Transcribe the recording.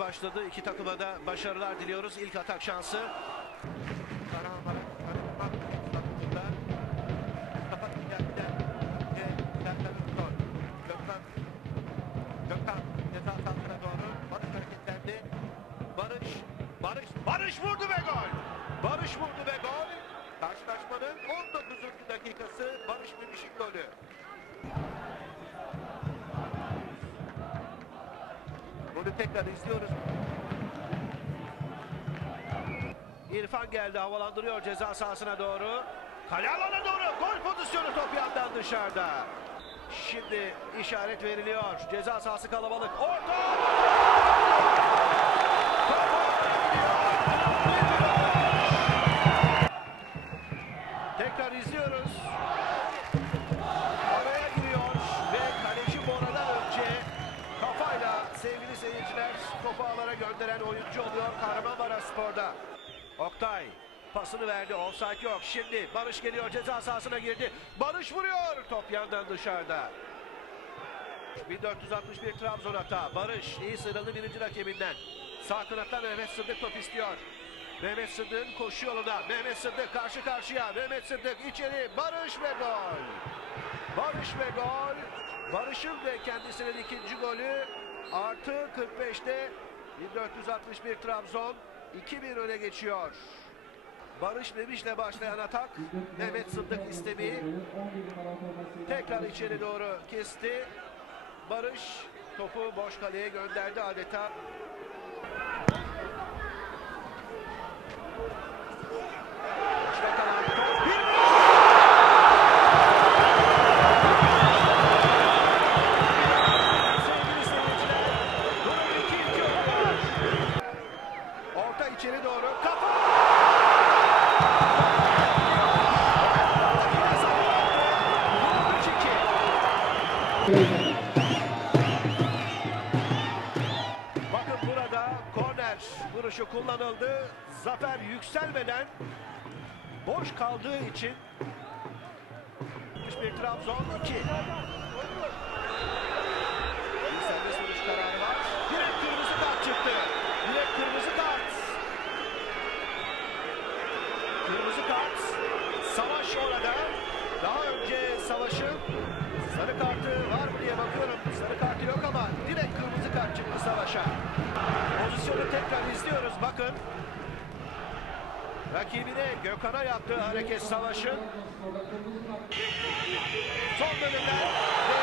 başladı. İki takıma da başarılar diliyoruz. İlk atak şansı. Barış. Barış, Barış, vurdu ve gol. Barış vurdu ve gol. Karşılaşmanın 19. dakikası Barış Memiş'in golü. Bunu tekrar izliyoruz. İrfan geldi havalandırıyor ceza sahasına doğru. Kale alana doğru gol pozisyonu top yandan dışarıda. Şimdi işaret veriliyor. Ceza sahası kalabalık. Orta! Tekrar seyirciler topu ağlara gönderen oyuncu oluyor Kahramanmaraş Spor'da. Oktay pasını verdi. Offside yok. Şimdi Barış geliyor ceza sahasına girdi. Barış vuruyor. Top yandan dışarıda. 1461 Trabzon hata. Barış iyi sıyrıldı birinci rakibinden. Sağ kanattan Mehmet Sıddık top istiyor. Mehmet Sıddık'ın koşu yoluna. Mehmet Sıddık karşı karşıya. Mehmet Sıddık içeri. Barış ve gol. Barış ve gol. Barış'ın ve kendisinin ikinci golü. Artı 45'te 1461 Trabzon 2-1 öne geçiyor. Barış Memiş'le başlayan atak Mehmet Sıddık istemi tekrar içeri doğru kesti. Barış topu boş kaleye gönderdi adeta. Bakın burada korner vuruşu kullanıldı. Zafer yükselmeden boş kaldığı için bir Trabzon 2. Bir serbest vuruş kararı var. Direkt kırmızı kart çıktı. Direkt kırmızı kart. Kırmızı kart. Savaş orada. Daha önce Savaş'ın bakıyorum. Sarı kartı yok ama direkt kırmızı kart çıktı Savaş'a. Pozisyonu tekrar izliyoruz. Bakın. Rakibine Gökhan'a yaptığı hareket Savaş'ın. Son bölümler ve